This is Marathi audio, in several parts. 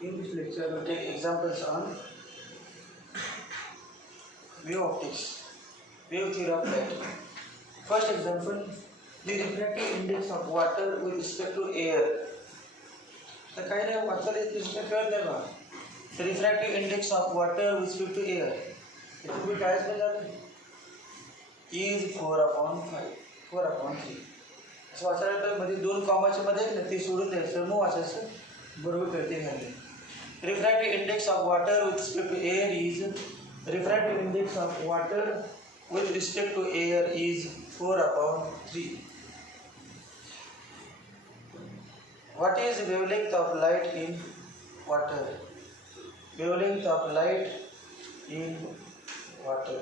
In this lecture, we will take examples on wave optics, wave theory of light. First example, the refractive index of water with respect to air. तर काही नाही वाचायला येत दिसतं कळत नाही बा. The refractive index of water with respect to air. इथे तुम्ही कायच नाही झालं is 4/5, 4/3. असं वाचायला तर मध्ये दोन कॉमाच्या मध्ये ना ते सोडून द्यायचं मग वाचायचं बरोबर कळते घालले. Refractive index of water with respect to air is 4/3. What is wavelength of light in water? Wavelength of light in water.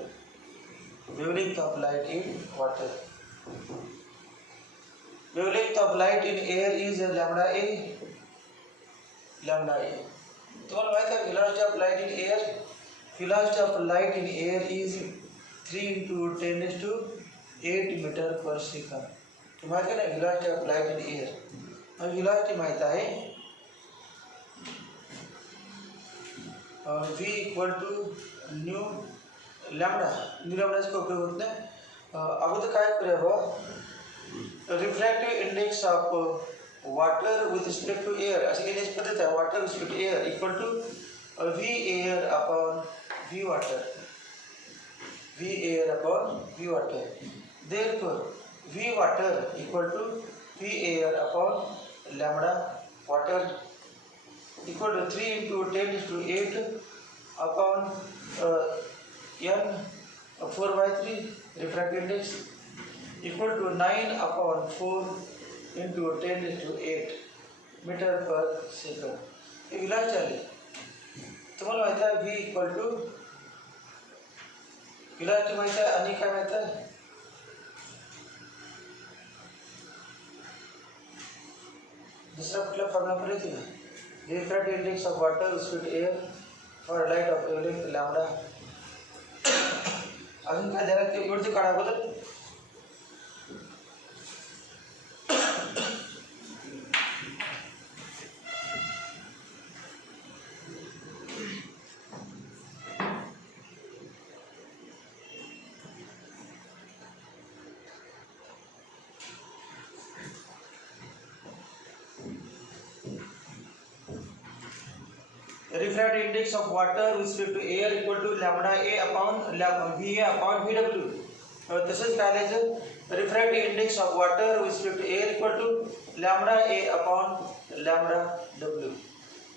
Wavelength of light in water. Wavelength of light in air is lambda a. Lambda a. तुम्हाला माहिती आहे velocity of light in air? Velocity of light in air is 3 × 10⁸ meter per second. तुम्हाला माहिती आहे ना velocity of light in air? अब velocity माहिती आहे v equal to nu lambda. Nu लॅम्बडाचा उपयोग होत नाही. अगोदर काय करूया बा refractive index of water with respect to air अशी लिहिण्याची पद्धत आहे. water with respect to air equal to v air upon v water. v air upon v water. Therefore v water equal to v air upon lambda water equal to 3 × 10⁸ upon n 4/3 refractive index equal to 9/4 into 10⁸ meter per second. हे velocity आली. तुम्हाला माहिती आहे v इक्वल टू velocity माहिती आहे आणि काय माहिती आहे दुसरा कुठला फॉर्म्युला पडतो ना refractive index of water with air for light of wavelength lambda. अजून काय द्यायला ते एवढं काढा अगोदर refractive index of water with respect to air equal to lambda a upon va upon vw. तसंच काय लिहायचं refractive index of water with respect to air equal to lambda a upon lambda w.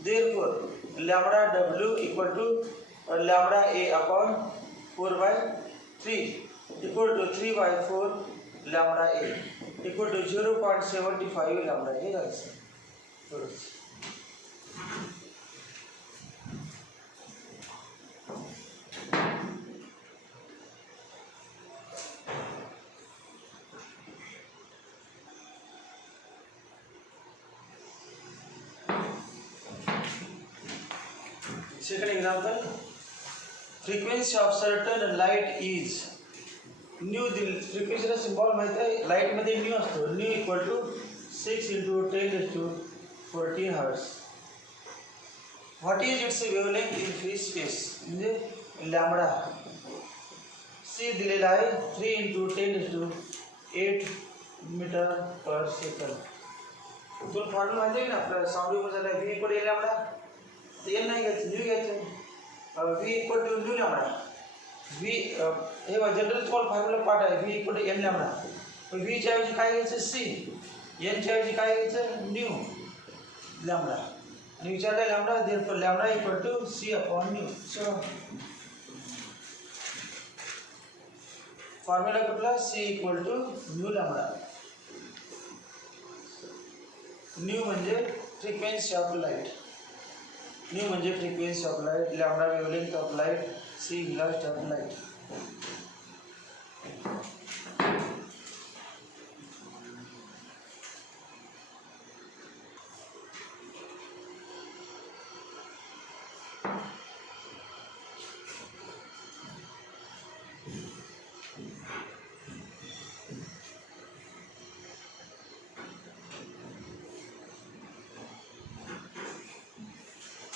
Therefore lambda w equal to lambda a upon 4/3 equal to 3/4 lambda a equal to 0.75 lambda. हे जायचं. Second example, frequency of certain light is nu. The frequency का symbol माहिती आहे light मध्ये nu असतो. nu equal to 6 × 10⁻14 Hz. What is its wavelength in free space? म्हणजे लॅम्बडा c दिलेला आहे 3 × 10⁸ meter per second. तुला फॉर्म्युला माहिती आहे ना आपला साऊंड वेव्ह झाला v equal to lambda. N नाही घ्यायचं न्यू घ्यायचं v equal to nu lambda. V हे जनरल तुम्हाला फॉर्म्युला पाठ आहे v equal to n lambda. व्हीच्या ऐवजी काय घ्यायचं सी, एनच्या ऐवजी काय घ्यायचं न्यू लॅम्बडा. आणि विचारलं lambda therefore lambda equal to C upon nu. So formula कुठला c equal to nu lambda. Nu म्हणजे फ्रिक्वेन्सी ऑफ लाईट. न्यू म्हणजे frequency of light, lambda wavelength of light, c velocity of light.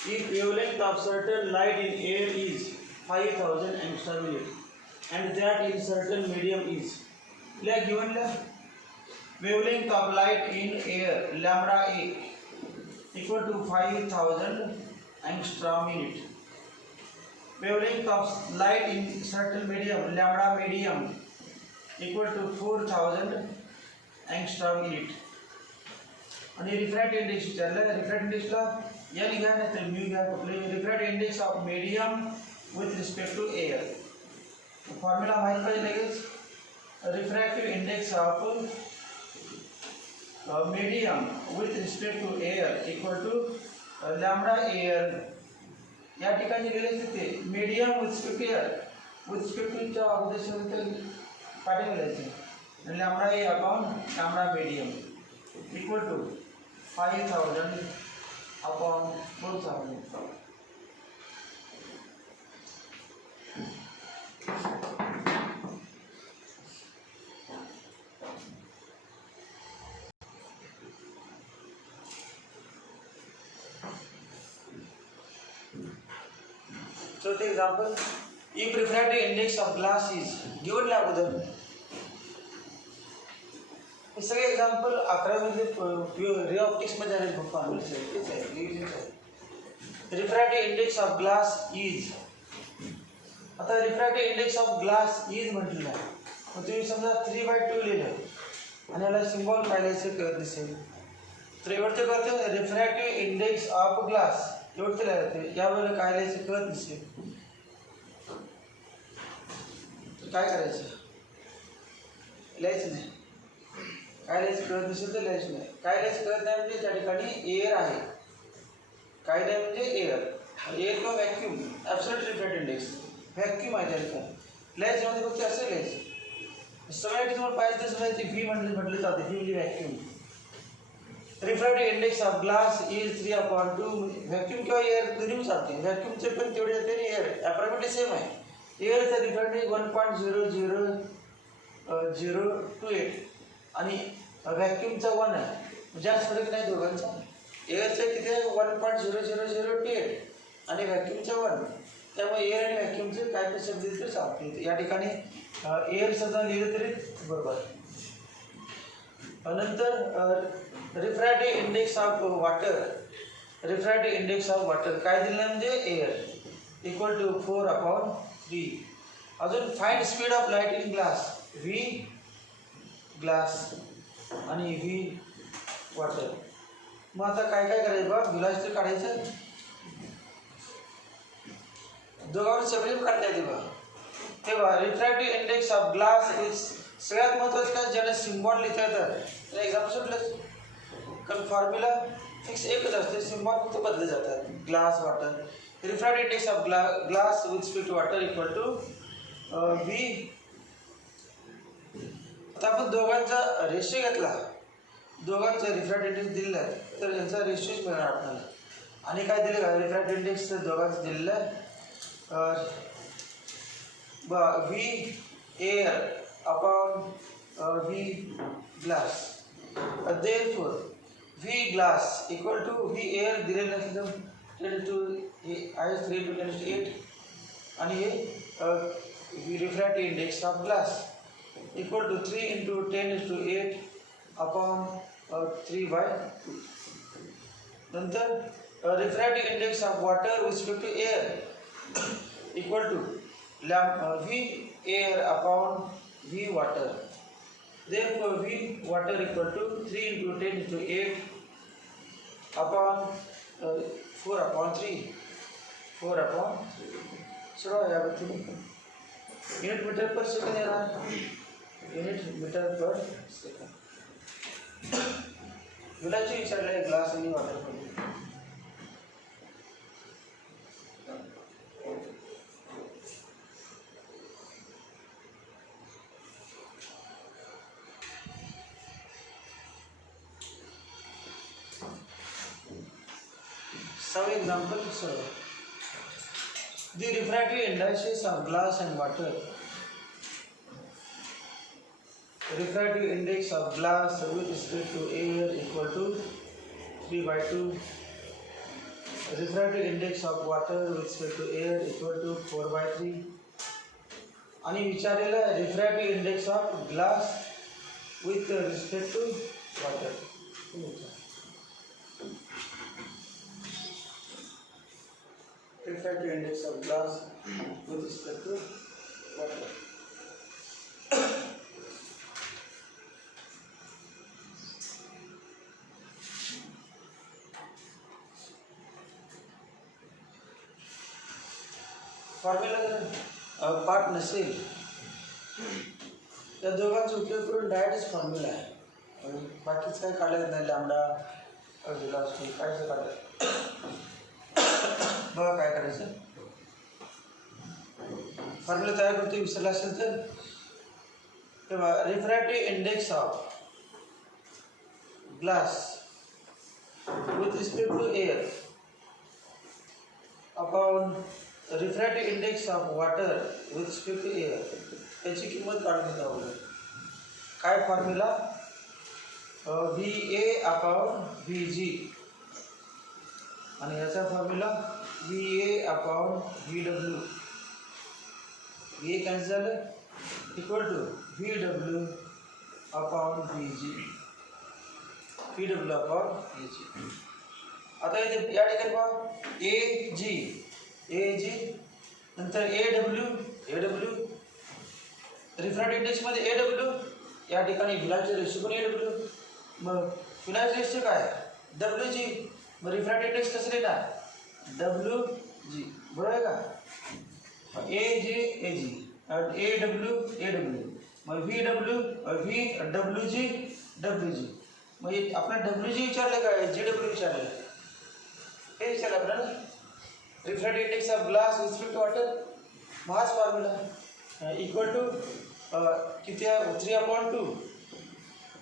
if wavelength of certain light in air is 5000 angstrom unit and that in certain medium is given wavelength of light in air lambda a equal to 5000 angstrom unit. Wavelength of light in certain medium lambda medium equal to 4000 angstrom unit. आणि रिफ्रॅक्टिव्ह इंडेक्स विचारलं. रिफ्रॅक्टिव्ह इंडेक्सला एल घ्या नाही तर म्यू घ्या. Refractive index of medium with respect to air. Formula माहीत पाहिजे लगेच. Refractive index of medium with respect to air equal to lambda air. या ठिकाणी लिहिलेच ते medium with respect to air with respect टूच्या अगोदर पाठी घालायचे lambda A upon lambda medium equal to 5000 upon 4000. So the example, if refractive index of glass is given अगोदर हे सगळे एक्झाम्पल 11मध्ये रे ऑप्टिक्समध्ये आले फॉर्म्युले. Refractive index of glass is. आता refractive index of glass is म्हटलं मग तुम्ही समजा 3/2 लिहिलं आणि याला सिम्बॉल पाहिल्याचं कळत दिसेल तर एवढं कळतं रिफ्रॅक्टिव्ह इंडेक्स ऑफ ग्लास एवढं लिहायचं. यावेळेला काय लिहायचं कळत दिसेल तर काय करायचं लिहायचं नाही. काय लिहायचं कळत नसेल तर लिहायचं नाही. काय लिहायचं कळत नाही म्हणजे त्या ठिकाणी एअर आहे. काय नाही म्हणजे एअर किंवा vacuum absolute refractive index vacuum आहे त्या ठिकाणी. लिहायचं म्हणजे फक्त असं लिहायचं. सगळ्यात तुम्हाला पाहिजे तसं लिहायचं व्ही म्हटलं जाते व्ही म्हणजे vacuum. Refractive index of glass is 3/2. Vacuum किंवा एअर दोन्ही चालते. व्हॅक्यूमचे पण तेवढे येते आणि एअर ॲप्रॉक्सिमेटली सेम आहे. एअरचा रिफ्रॅक्टिव्ह 1.00028 आणि व्हॅक्यूमचा 1 आहे. जास्त फरक नाही दोघांचा. एअरचं किती आहे 1.00028 आणि व्हॅक्यूमचा 1. त्यामुळे एअर आणि व्हॅक्यूमचं काय ते शब्द दिले तर चालते. या ठिकाणी एअर सुद्धा लिहिलं तरी बरोबर. नंतर refractive index of water. Refractive index of water काय दिलं म्हणजे एअर इक्वल टू 4/3. अजून find speed of light in glass. V glass आणि व्ही वॉटर. मग आता काय काय करायचं बघ. ग्लास तर काढायचं दोघांवर सेपरेट काढता येते बघ. तेव्हा refractive index of glass is सगळ्यात महत्त्वाचं काय ज्याला सिम्बॉल लिहिता येतं त्याला एक्झाम सुटलंच. कारण फॉर्म्युला फिक्स एकच असते. सिम्बॉल फक्त बदलले जातात. Glass water. Refractive index of glass with speed water equal to v. आता आपण दोघांचा रेशो घेतला. दोघांचा रिफ्रॅक्टिव्ह इंडेक्स दिलेला आहे तर यांचा रेशोच मिळणार आपल्याला. आणि काय दिलं का रिफ्रॅक्टिव्ह इंडेक्स दोघांचं दिलेलं आहे v air upon v glass. Therefore v glass equal to v air दिलेलं नसलं 3×10⁸ आणि हे refractive index of glass equal to 3×10⁸ upon 3/2. नंतर refractive index of water with respect to air equal to v air upon v water. Therefore v water equal to 3×10⁸ upon 4/3. 4/3 सोडवा या पद्धतीने. युनिट मीटर पर सेकंड येणार. Unit metre per second. गुलाची विचारले ग्लास आणि वॉटर मध्ये. Some examples. The refractive indices of glass and water. Refractive index of glass with respect to air equal to 3/2 refractive index of water with respect to air equal to 4/3 आणि विचारलेला refractive index of glass with respect to water. Refractive index of glass with respect to water. Formula part नसेल त्या दोघांचा उपयोग करून डायरेक्टच फॉर्म्युला आहे. बाकीच काय काढायचं नाही. लॅम्बडा व्हेलॉसिटी कायच काढायचं. बघा काय करायचं. फॉर्म्युला तयार करतो विसरला असेल तर तेव्हा refractive index of glass with respect to air upon refractive index of water with respect to air त्याची किंमत काढून घेतो आपण. काय फॉर्म्युला VA अपॉन VG आणि याचा formula VA upon VW. VA cancel झालं equal to VW upon VG. VW upon VG. आता इथे या ठिकाणी पहा AG नंतर AW रिफ्रॅक्टिव्ह इंडेक्समध्ये AW या ठिकाणी फिनाइलचे रेशो पण AW. मग फिनाइलचे रेशो काय WG. मग रिफ्रॅक्टिव्ह इंडेक्स कसं लिहिणार WG बरोबर आहे का. AG आणि AW मग WG. मग आपल्याला WG विचारलं काय GW विचारलं हे विचारलं आपल्याला. Refractive index of glass with respect to water हाच फॉर्म्युला इक्वल टू किती आहे 3/2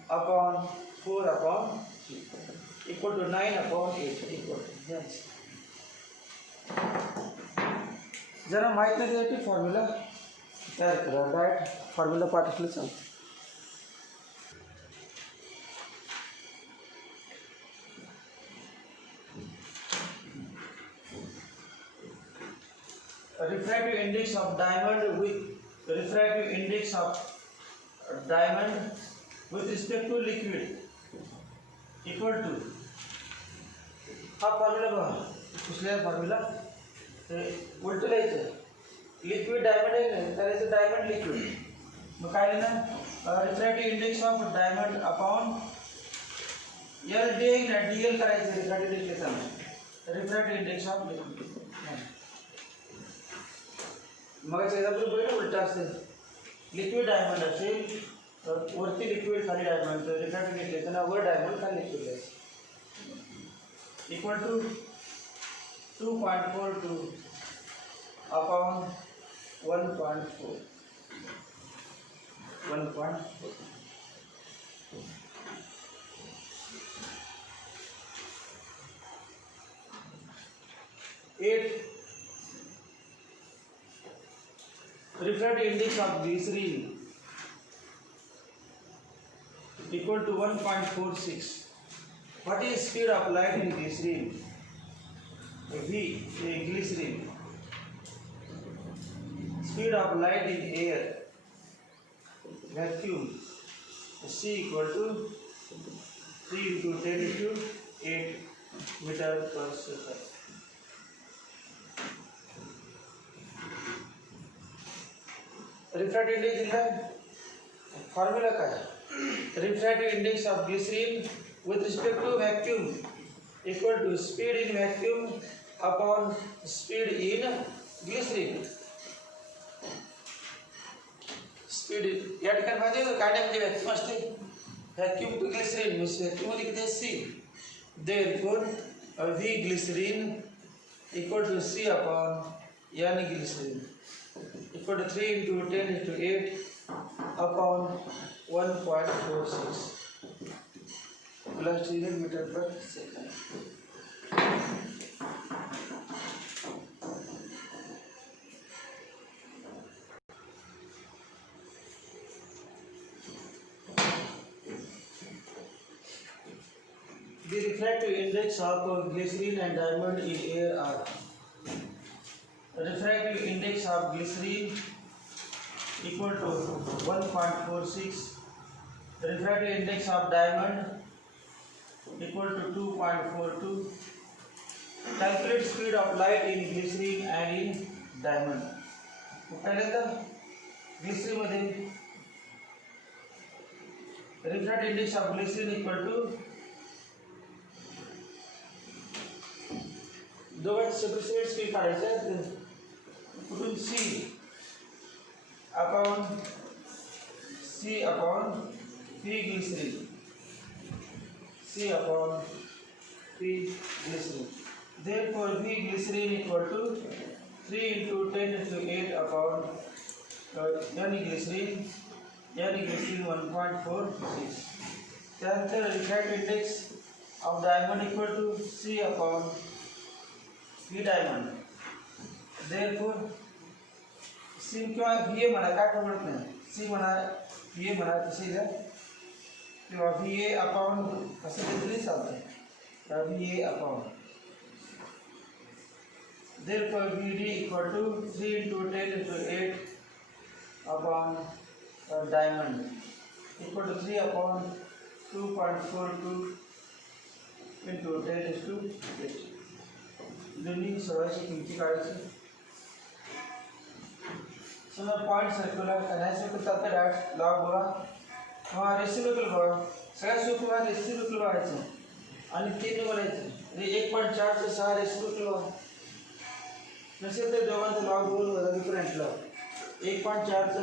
upon 4/3 equal to 9/8 equal to. जरा माहीत नाही त्यासाठी फॉर्म्युला तयार करा. डायरेक्ट फॉर्म्युला पाठ असलं चालतं. Refractive index of diamond with refractive index of diamond with respect to liquid equal to हा फॉर्म्युला बघा. कुठल्या फॉर्म्युला उलट लिहायचं. लिक्विड डायमंड आहे ना तर डायमंड लिक्विड. मग काय लिहिणार refractive index of diamond upon LD ना DL करायचं. Refractive index refractive index of liquid. मग एक्झाम्पल बघा उलटा असेल. लिक्विड डायमंड असेल तर वरती लिक्विड खाली डायमंड तर रिफ्रॅक्टिव्ह इंडेक्स लिहायचं ना वर डायमंड खाली लिक्विड लिहायचं. Equal to 2.42 upon 1.4 8 refractive index of glycerine equal to 1.46. What is speed of light in glycerine? Glycerine. Speed of light in air vacuum C equal to 3 into 10 into 8 meter per second. Refractive index दिला फॉर्म्युला काय refractive index of glycerine with respect to vacuum equal to speed in vacuum upon speed in glycerine. Speed या ठिकाणी माहिती आहे काय म्हणजे व्हॅक्यूम असते व्हॅक्यूम टू ग्लिसरीन म्हणजे व्हॅक्यूममध्ये किती आहे C. Therefore V glycerine equal to C upon N glycerine equal to 3 into 10 into 8 upon 1.46 plus meter per second. The refractive index of glycerin and diamond in air are. The refractive index of glycerin equal to 1.46. The refractive index of diamond equal to 2.42. Calculate speed of light in glycerin and in diamond. पहले तर glycerin मध्ये refractive index of glycerin equal to दोघांचे सेपरेट स्पीड काढायचं कुठून C upon P glycerin. C upon P glycerin. Therefore, V glycerin equal to 3 into 10 to 8 upon N glycerin. N glycerin 1.46. Thereafter, refractive index of diamond equal to C upon P diamond. Therefore, C किंवा VA म्हणा काय प्रॉब्लेम नाही. C म्हणा VA म्हणा तसे घ्या किंवा VA अपॉन असं तरी चालतंय. VA upon. Therefore, VD equal to 3 into 10 into 8 upon diamond equal to 3 upon 2.42 into 10 is to 8. दोन्ही सोळाची किमती काढायची. समजा पॉईंट सर्क्युलर ॲनालिसिस चालतं डायरेक्ट लॉग बघा किंवा रेसिप्रोकल बघा. सगळ्यात सोपं बघा रेसिप्रोकल बघायचं आणि 3 बोलायचं म्हणजे 1.4 ते 6 रेसिप्रोकल बघा. नसेल तर दोघांचं लॉग बोल बघा डिफरंट लॉग 1.4 ते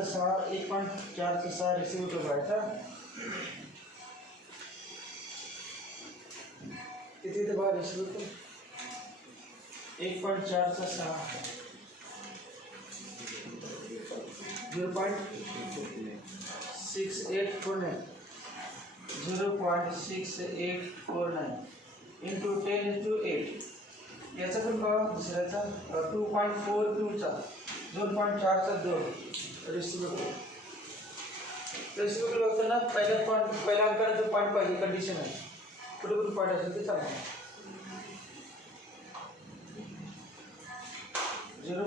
6 रेसिप्रोकल बघायचा. किती ते बघा रेसिप्रोकल 1.4 से 6 0.6849 0.6849 into 10 into 8 याचा पण बघा दुसऱ्याचा 2.42 चा 2.4 चा 2 रेसिप्रोकल बघताना पहिल्या अंकाचा पॉईंट पाहिजे कंडिशन आहे कुठे कुठे पॉईंट असेल ते सांगा. 0.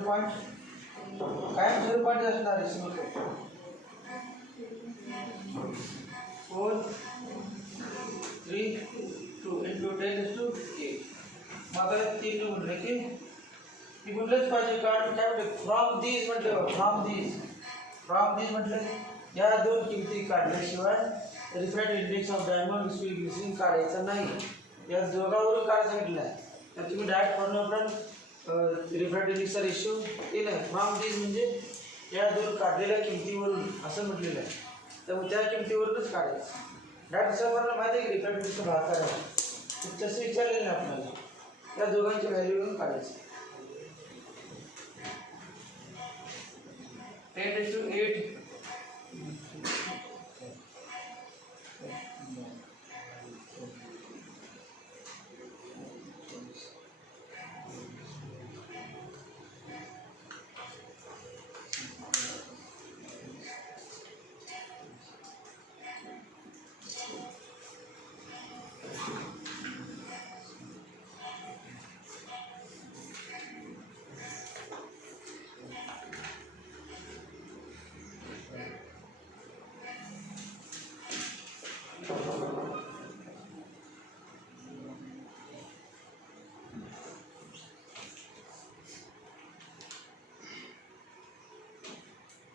कायम 0 असणार रेसिप्रोकल 4 3 2 into 10 is to 8. मग आता 3 म्हटलं की म्हटलंच पाहिजे कारण काय म्हणते फ्रॉम दिस म्हटलं या दोन किमती काढल्याशिवाय refractive index of diamond glycerine काढायचा नाही. या दोघांवरून काढायला सांगितलं आहे तर तुम्ही डायरेक्ट फॉर्म्युला रिफ्रॅक्टिव्ह इंडेक्सचा रेशो केला आहे. फ्रॉम दिस म्हणजे या दोन काढलेल्या किमतीवरून असं म्हटलेलं आहे त्यामुळे त्या किमतीवरूनच काढायचं. डायरेक्ट सर्वांना माहिती आहे की रिफ्रॅक्टिव्ह इंडेक्सचा भाग करायचा तसं विचारलेलं नाही आपल्याला या दोघांच्या व्हॅल्यूवरून काढायचं. 10 to 8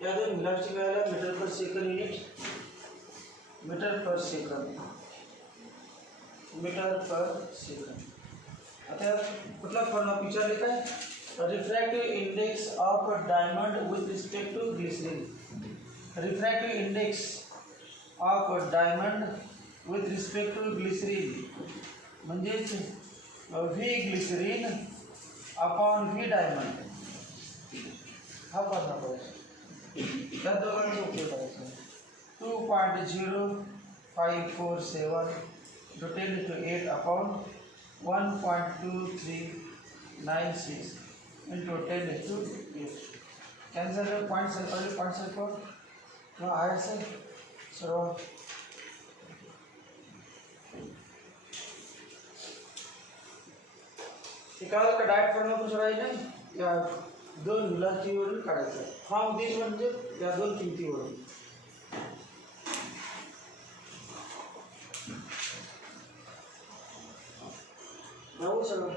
या दोन मिलाची value metre per second unit metre per second. आता कुठला फॉर्म्युला विचारले काय refractive index of diamond with respect to glycerine. Refractive index of diamond with respect to glycerine म्हणजेच V glycerine upon V diamond हा फॉर्म्युला पाहिजे. त्या दोघांचा उपयोग करायचा 2.0547 to 10 to 8 upon 1.2396 into 10 to 8. Cancel point circle किंवा आय असेल सर्व कळलं का? डायरेक्ट फॉर्म्युला कसं राहील या दोन व्हेलॉसिटीवरून काढायचं. फ्रॉम दिस म्हणजे या दोन किमतीवरून. हो सगळं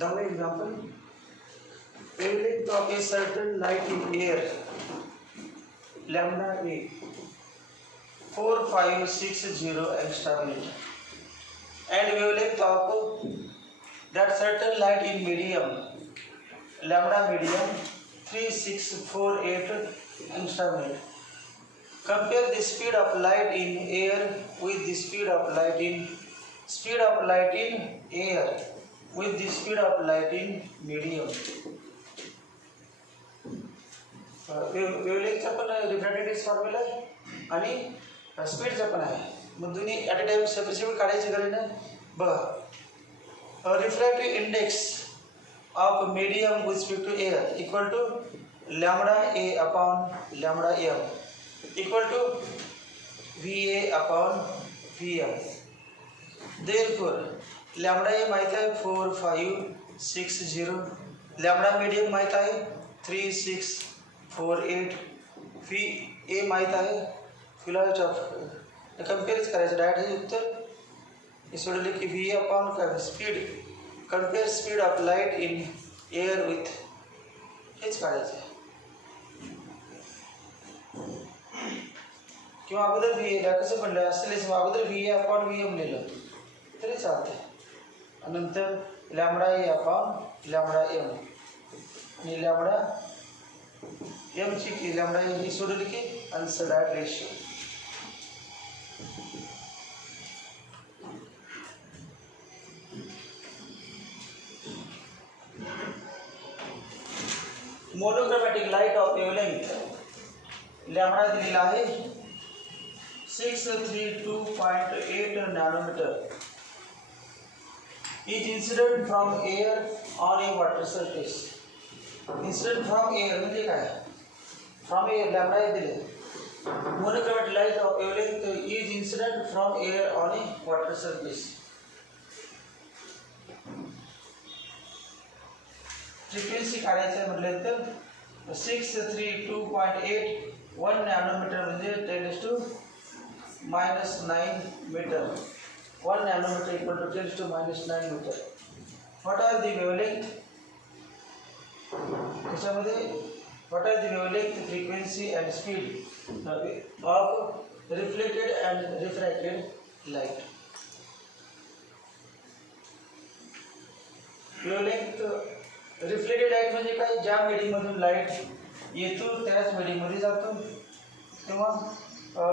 Now example, wavelength of a certain light in air, lambda a, 4560 angstrom, and wavelength of that certain light in medium, lambda medium, 3648 angstrom. Compare the speed of light in air with the speed of light in air with the speed of light in medium. वेवलेंथचा पण रिफ्रॅक्टिव्ह फॉर्म्युला आहे आणि स्पीडचा पण आहे. मग दोन्ही ॲट अ टाइम सेपरेट काढायची गरज नाही. बघा, refractive index of medium with speed to air equal to lambda A upon lambda M equal to V A upon V M. Therefore lambda A माहीत आहे 4560, लॅम्बडा मीडियम माहीत आहे 3648, व्ही ए माहीत आहे. फिलॉसॉफी ऑफ कम्पेअरच करायचं डायरेक्ट हे उत्तर. हे सोडले की व्ही ए अपॉन काय speed, compare speed of light in air with, हेच काढायचं आहे. किंवा अगोदर व्ही एला कसं बनलं असेल, अगोदर व्ही ए अपॉन व्ही एम लिहिलं तरी चालतं आहे. नंतर लॅम्बडा ए अपॉन लॅम्बडा एम आणि लॅम्बडा एमची की लॅम्बडा ए ही सोडली की answer direct ratio. Monochromatic light of wavelength lambda दिलेला आहे 632.8 nanometre is incident from air on a water surface. Incident from air म्हणजे काय? From air लॅम्बडा हे दिले. Monochromatic light of wavelength is incident from air on a water surface. Frequency काढायचं म्हटलं तर 632.8 1 नॅनोमीटर म्हणजे 10⁻⁹ metre. 1 nanometer equal to 10⁻⁹ meter. What are the wavelength? त्याच्यामध्ये what are the wavelength, frequency and speed of reflected and refracted light? wavelength reflected light म्हणजे काय? ज्या मीडियममधून लाईट येतो त्याच मीडियममध्ये जातो तेव्हा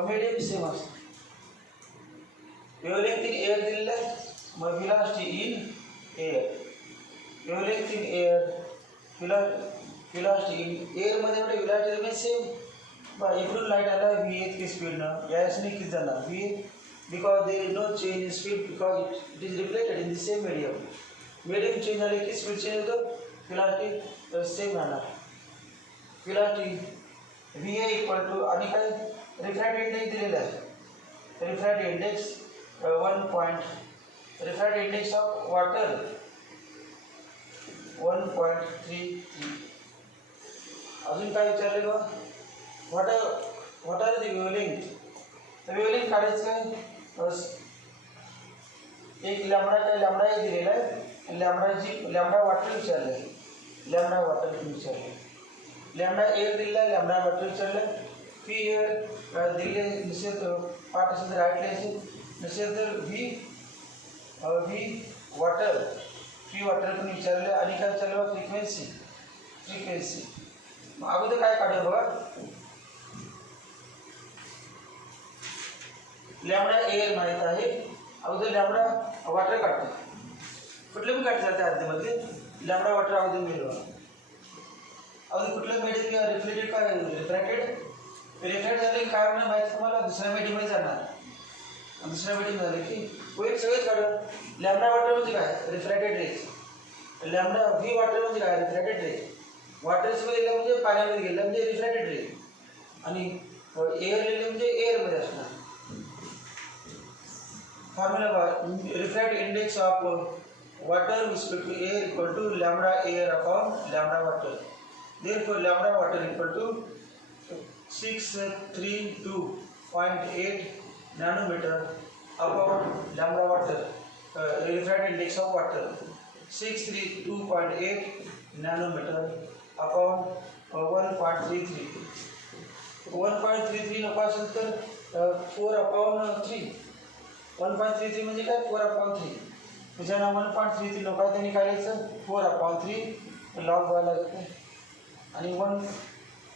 मीडियम सेम असतो. वेवलेंथ इन एअर दिलेला आहे, मग velocity in air. Wavelength in air, velocity in एअरमध्ये म्हणजे व्हेलॉसिटी रिमेन सेम. बा इकडून लाईट आला व्ही ए की स्पीडनं यासने किती जाणार v a, because there is no change in speed because it is reflected in the same medium. Medium change झाले की स्पीड चेंज होतो, व्हेलॉसिटी सेम राहणार. Velocity v a equal to आणि काय रिफ्रॅक्टिव्ह इंडेक्स दिलेला आहे. Refractive index 1. refractive index of water 1.33. अजून काय विचारले बा? What are the wavelength? Wavelength काढायचं काय? एक लॅम्बडा काय लॅम्बडा हे दिलेला आहे, लॅम्बडा वाटर विचारलं आहे, लॅम्बडा वाटर विचारलं, लॅम्बडा एअर दिलेला आहे, लॅम्बडा वाटर विचारलं. पी एअर दिले नसेल तर पाठ असेल तर राईट लिहायचे, नसेल तर व्ही वॉटर, पी वॉटर पण विचारलं. आणि काय विचारलं? फ्रिक्वेन्सी. मग अगोदर काय काढलं बघा, लॅम्बडा एअर माहीत आहे, अगोदर लॅम्बडा वॉटर काढतो. कुठलं पण काढता त्या आधीमध्ये लॅम्बडा वॉटर अगोदर मिळवा. अगोदर कुठलं मीडियम रिफ्लेक्टेड काय रिफ्रॅक्टेड झाले काय म्हणून माहीत तुम्हाला दुसऱ्या मीडियममध्ये जाणार. दुसऱ्या मीडियम झालं की होईल सगळेच काढून. लॅम्बडा वॉटर म्हणजे काय? Refracted rays. Lambda v water म्हणजे काय? Refracted raise. वॉटर्समध्ये गेलं म्हणजे पाण्यामध्ये गेलं म्हणजे रिफ्रॅक्टेड रेज. आणि एअर लिहिले म्हणजे एअरमध्ये असणार. फॉर्म्युला पहा, refract index of water with respect to air equal to lambda air upon lambda water. Therefore lambda water equal to 632.8 nanometer upon lambda water. Refractive index of water 632.8 nanometer upon 1.33. 1.33 नको असेल तर 4/3. 1.33 म्हणजे काय? 4/3. ज्यांना 1.33 नको आहे त्यांनी काय लिहायचं? 4/3 लॉग व्हायला लागतं. आणि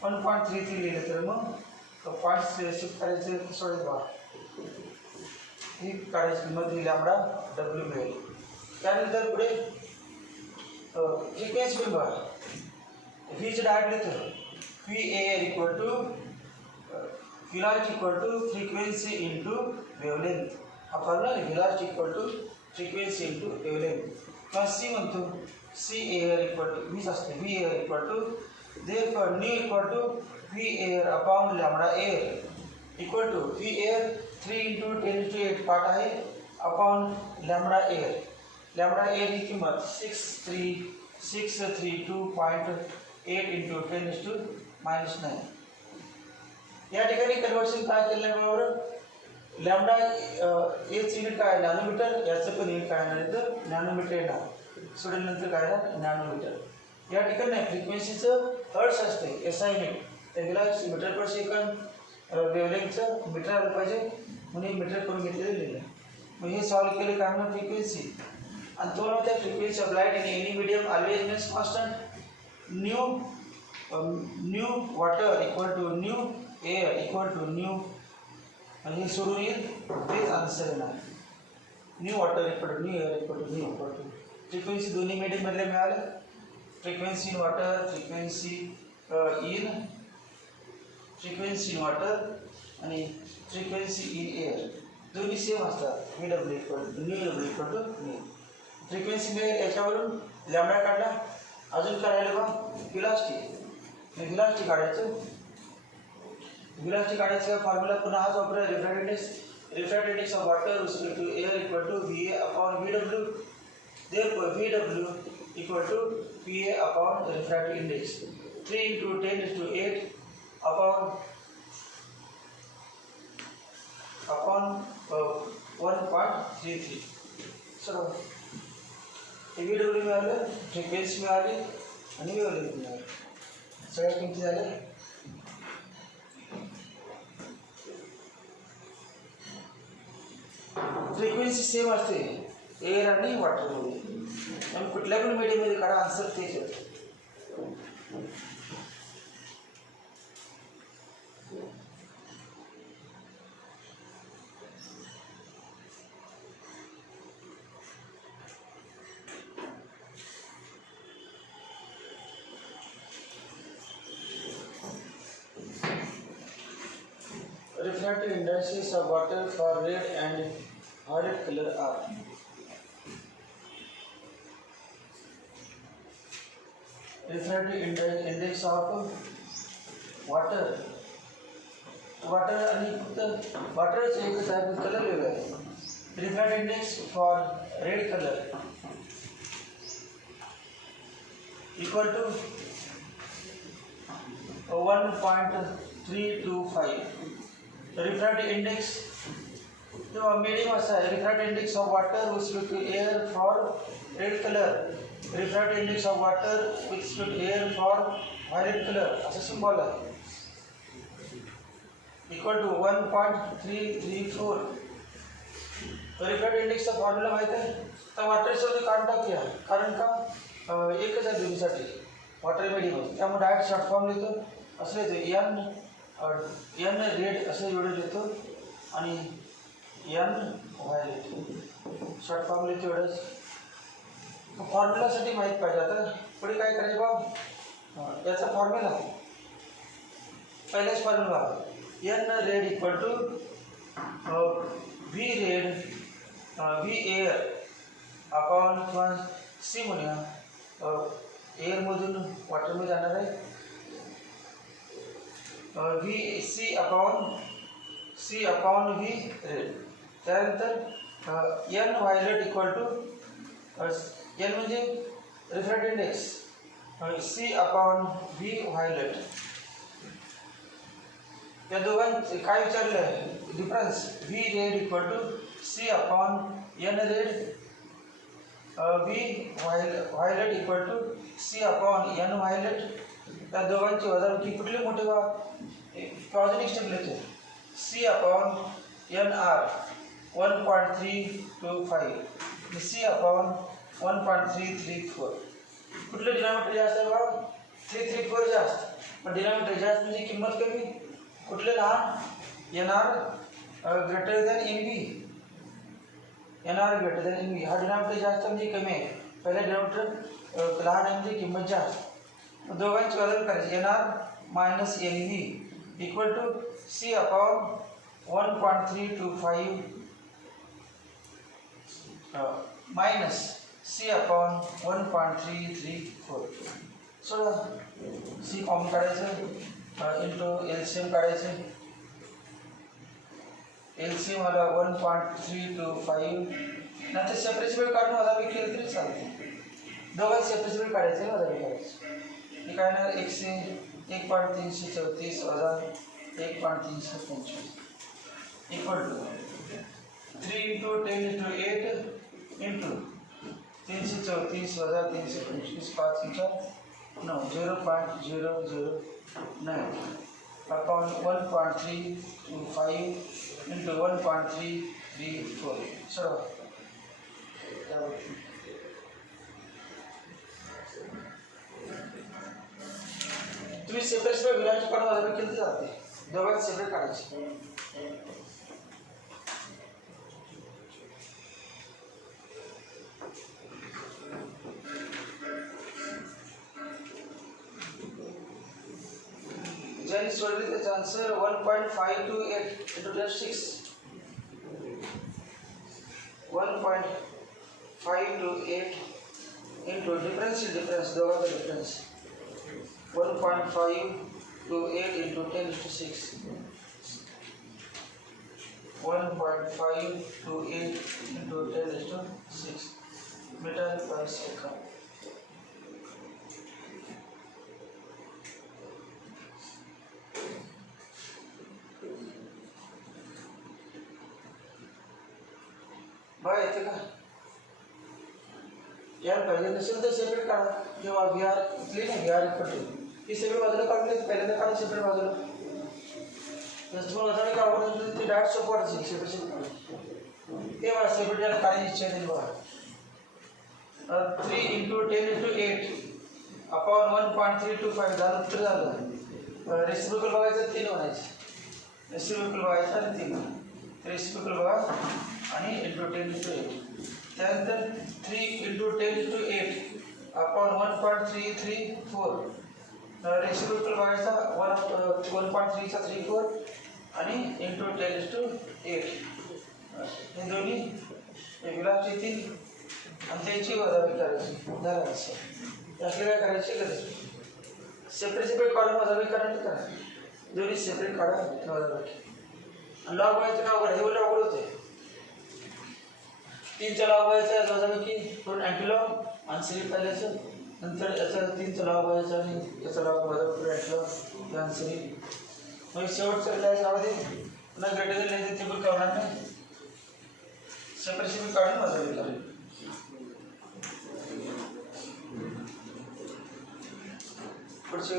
1.33 लिहिलं तर मग पॉईंट शिफ्ट करायचं सोडायचं बा. ही काढायची किंमत ही लॅम्बडा डब्ल्यू मिळेल. त्यानंतर पुढे फ्रिक्वेन्सी पण बघा. व्हीचं डायरेक्ट लिहितो V air equal to velocity equal to frequency into wavelength. आपण ना velocity equal to frequency into wavelength. किंवा सी म्हणतो सी एअर इक्वल टू व्हीच असते V air equal to therefore nu equal to v air upon lambda air equal to v air 3 into 10 to 8 part आहे upon lambda air. lambda air ही किंमत 632.8 into 10 to -9. या ठिकाणी कन्वर्शन काय केलं बरोबर? लॅम्बडा एच युनिट काय? नॅनोमीटर. याचं पण युनिट काय नाही तर नॅनोमीटर येणार. सोडेल नंतर काय येणार? नॅनोमीटर. या ठिकाणी फ्रिक्वेन्सीचं हर्ट्स असते एसआय युनिट. त्याला मीटर पर सेकंड. वेवलेंथचं मीटर आलं पाहिजे म्हणून मीटर करून घेतलेलं लिहिलं. मग हे सॉल्व केलं काय म्हणून? फ्रिक्वेन्सी. आणि तो त्या frequency of light in any medium always means constant. Nu water equal to nu air equal to nu. आणि हे सोडून येईल तेच आन्सर येणार. Nu water equal to nu air equal to nu equal to. Frequency दोन्ही मीडियममधले मिळाले. Frequency in water, frequency in water आणि फ्रिक्वेन्सी इन एअर दोन्ही सेम असतात. V W equal to nu W equal to nu. Frequency मिळेल याच्यावरून लॅम्बडा काढला. अजून काय राहिलं बा? व्हेलॉसिटी. व्हेलॉसिटी काढायचं. व्हेलॉसिटी काढायचं फॉर्म्युला पुन्हा हाच वापरा. Refract index of water with respect to air equal to V A upon V W. Therefore V W equal to VA upon refractive index 3 into 10 to 8 upon 1.33. सर्व VW मिळालं, फ्रिक्वेन्सी मिळाली आणि वेवलेंथ मिळाली. सगळ्या किमती झाल्या. फ्रिक्वेन्सी सेम असते एअर आणि वॉटरमध्ये. आणि कुठल्या पण मीडियममध्ये काढा आन्सर तेच येतं. Refractive indices of water for red and violet color are refractive index of water आणि फक्त वॉटरच एकच आहे, कलर वेगळा आहे. refractive index for red color equal to 1.325. refractive index जो मीडियम असा आहे. refractive index of water with respect to air for red color, refractive index of water with respect to air for violet color असा सिम्बॉल आहे. equal to 1.334. refractive index चा फॉर्म्युला माहित आहे. तर वॉटरसाठी काढून टाकूया, कारण का एकच आहे दोन्हीसाठी वॉटर मीडियम आहे. त्यामुळे डायरेक्ट शॉर्ट फॉर्म लिहितो. असं येतो एन रेड असं एवढं लिहितो आणि एन व्हायलेट शॉर्ट फॉर्म लिहितो एवढंच. फॉर्म्युलासाठी माहीत पाहिजे. आता पुढे काय करायचं बा? याचा फॉर्म्युला पहिलाच formula n red equal to V red V air upon किंवा सी म्हणूया एअरमधून वॉटरमध्ये जाणार आहे V C upon V red. त्यानंतर n violet equal to n म्हणजे refract index C upon V violet. या दोघांचे काय विचारलं आहे difference V red equal to C upon n red V violet equal to C upon n violet. त्या दोघांची वजाबाकी कुठले मोठे व्हा पॉझिटिव्ह स्टेप लिहितो C upon N R 1.325 C upon 1.334. कुठले डिनॉमिनेटर जास्त आहे बघा 334 जास्त पण डिनॉमिनेटर जास्त म्हणजे किंमत कमी. कुठले लहान n R greater than n B n R greater than n B. हा डिनॉमिनेटर जास्त म्हणजे कमी आहे. पहिला डिनॉमिनेटर लहान आहे म्हणजे किंमत जास्त. दोघांची वजाबाकी करायची N R minus N B equal to C upon 1.325 minus C upon 1.334. सोडा सी कॉमन काढायचं इंटू एलसीएम काढायचं. एलसीएम आला 1.325 नंतर सेपरेट काढून वजाबाकी केली तरी चालते. दोघांची सेपरेट काढायचं वजाबाकी करायचं. हे काय ना 1.334 वजा 1.325 इक्वल टू 3 × 10⁸ इंटू 334 वजा 325 5 × 9 0.009 अपॉन 1.325 इंटू 1.334. चलो तुम्ही सेपरेट विलांची काढून वजाबाकी केली जाते. दोघांची सेपरेट काढायची. ज्यांनी सोडले त्याचा आन्सर 1.528 into 10⁶. 1.528 into difference दोघांचा difference 1.528 into 10⁶. 1.528 into 10⁶ metre per second. बघा येते का यार पाहिजे नसेल तर सेपरेट काढा. जेव्हा व्ही आर इथली ना व्ही आर इकडे ही सेपरेट बाजूला काढली पहिल्यांदा काढा सेपरेट बाजूला. तुम्हाला वजाबाकी काढून ते डायरेक्ट सोपं वाटायची सेपरेट काढून ते बघा सेपरेट याला काढायची इच्छा आहे बघा 3 × 10⁸ अपॉन 1.325 झालं उत्तर झालं. रेसिप्रोकल बघायचं 3 म्हणायचे रेसिप्रोकल बघायचं आणि 3 रेसिप्रोकल बघा आणि इंटू 10⁸. त्यानंतर 3 × 10⁸ अपॉन 1.334 रेसिप्रोकल बघायचा 1.3 चा 34 आणि इंटू 10⁸. हे दोन्ही गुलाबचे येतील आणि त्यांची वजाबाकी करायची. झालं असं याकडे काय करायचे करायचं सेपरेट काढून वजाबाकी करायची करा. दोन्ही सेपरेट काढा वजाबाकी. आणि लॉग व्हायचं का अवघड हे अवघड होते. 3चा लॉग व्हायचा वजाबाकी करून अँटीलॉग आणि सिरीज पाहिल्याचं नंतर याचा 3चा लॉग व्हायचा आणि याचा लॉग वजाबाकी करून अँटीलॉग आणि सिरीज. मग शेवटचं लिहायचं नावामध्ये पुन्हा ग्रेटर दॅन लिहायचं ते पण करणार नाही. सेपरेट काढून वजाबाकी करायची. पुढचे